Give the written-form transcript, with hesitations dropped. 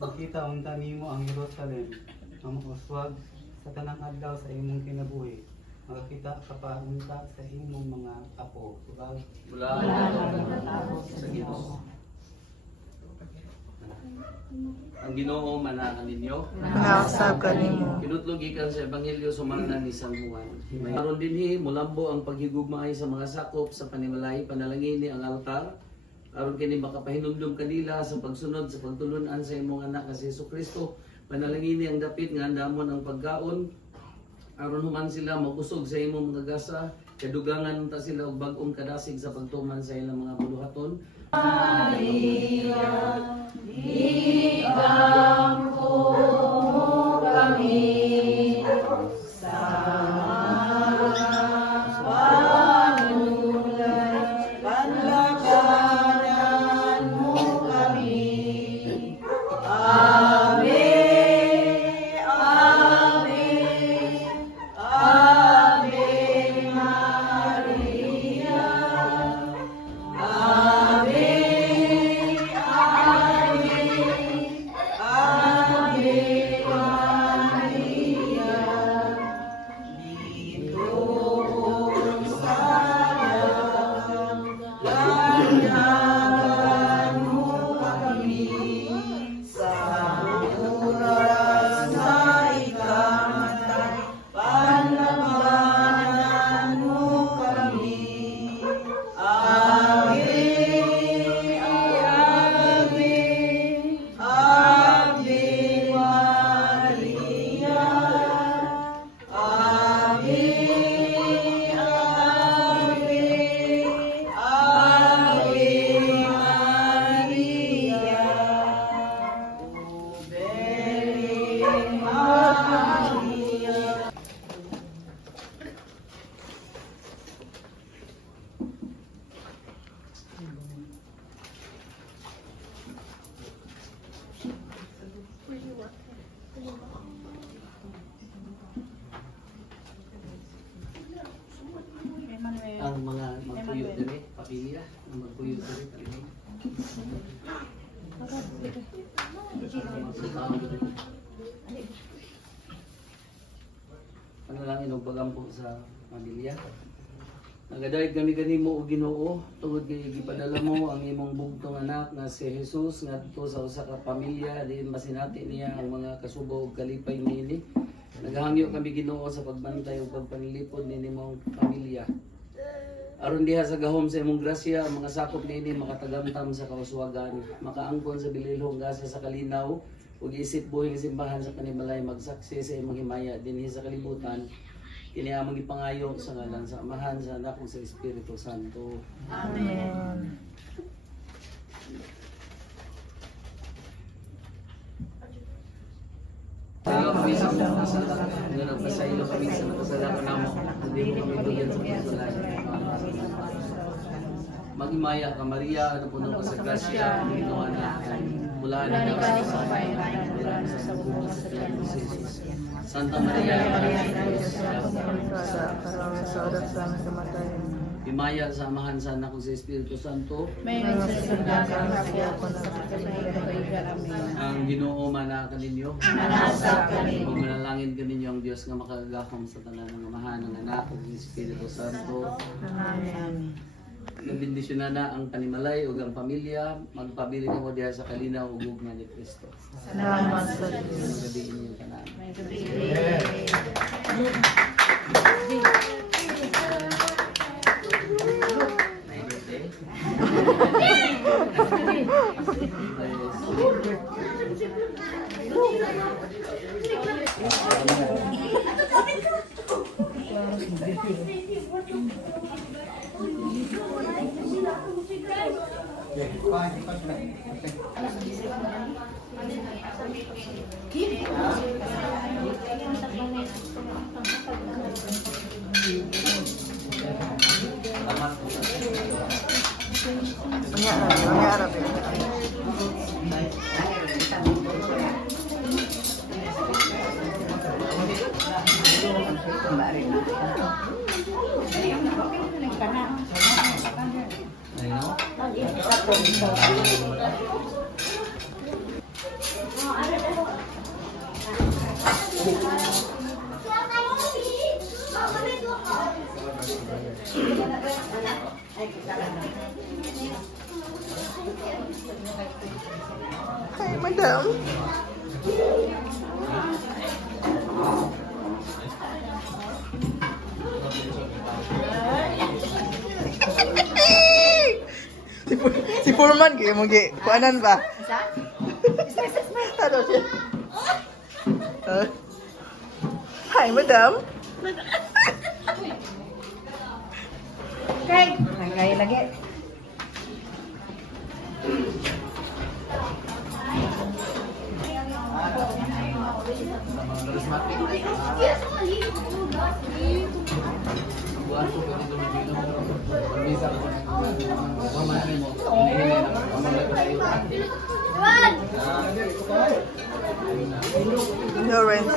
Makita unta nimo ang Jerusalem, ang uswag sa tanang adlaw sa imong kinabuhi. Makakita ka pa unta sa imong mga apo. Mula sa Ginoo. Ang Ginoo manakan ninyo. Nakasab kanimo. Kinutlog gikan sa ebanghelyo sumangnan ni San Juan. Maron dinhi mulambo ang paghigugmaay sa mga sakop sa panimalay panalangin ni ang altar. Aron kini makapahinumdum kanila sa pagsunod sa pagtulunan sa imong anak nga si Jesucristo. Panalangin ni ang dapit nga andamon ang pagkaon. Aron human sila magusog sa imong mga gasa, kadugangan ta sila og bag-ong kadasig sa pagtuman sa ilang mga buluhaton. Maria, ikampo mo kami sa panulay, panlakanan mo kami. Ave, Ave, Ave Maria. Ave, Ave, Ave Maria. Dito sa lanyagan mo kami, sa oras na ikamatay, panlabanan mo kami. Ave, Ave, Ave Maria. Ave, Ave, Ave Maria. O Virgen Maria. Ang mga magpuyo diri, pamilya, ang magpuyo diri talaga. Panalangin og bagampo sa pamilya. Nagadayeg kami kanimo og Ginoo tungod kay gipadala mo ang imong bugtong anak nga si Jesus ngadto sa usa ka pamilya diin masinati niya ang mga kasubo ug kalipay niini. Naghangyo kami Ginoo sa pagbantay ug pagpanlipod ni nimong pamilya. Aron diha sa gahom sa imong grasya ang mga sakop niini makatagamtam sa kauswagan, makaangkon sa bililhong gasa sa kalinaw ug isip buhing simbahan sa kanibalay magsaksi sa imong himaya dinhi sa kalibutan. Kini among ipangayo sa ngalan sa Amahan, sa Anak ug sa Espiritu Santo. Amen. Sayo kami sa kasalanan, nga nagpasayo kami sa kasalanan namo, hindi mo kami bigyan sa kasalanan. Magimaya ka Maria, ano puno ka sa grasya, ang Ginoo anak, mula na sa Jesus. Santa Maria, Sa oras sa aming kamatayan. Himaya sa Amahan, sa Anak ug sa Espiritu Santo. May nagsasaga ka ako na Ang Ginoo manakan ninyo. Manasap kanimo. Ug manalangin kaninyo ang Dios nga makagahom sa tanan ng Amahan, ng Anak ug ng Espiritu Santo. Amen. Nabindisyon na ang panimalay ug ang pamilya, magpabili nimo diha sa kalinaw ug ugma ni Kristo. Salamat sa Diyos. Gabi inyo tanan. Mangyarap eh. Ayun. Hi, madam. Si Purman kayo mo gi. Kuanan ba? Ano siya? Hi, madam. Okay. Lagay lagi. Buwan ko pwede dumibino. Pag-isa ko. Pamahanin mo. Hinihinay na. Pamahanin ko tayo. No rent.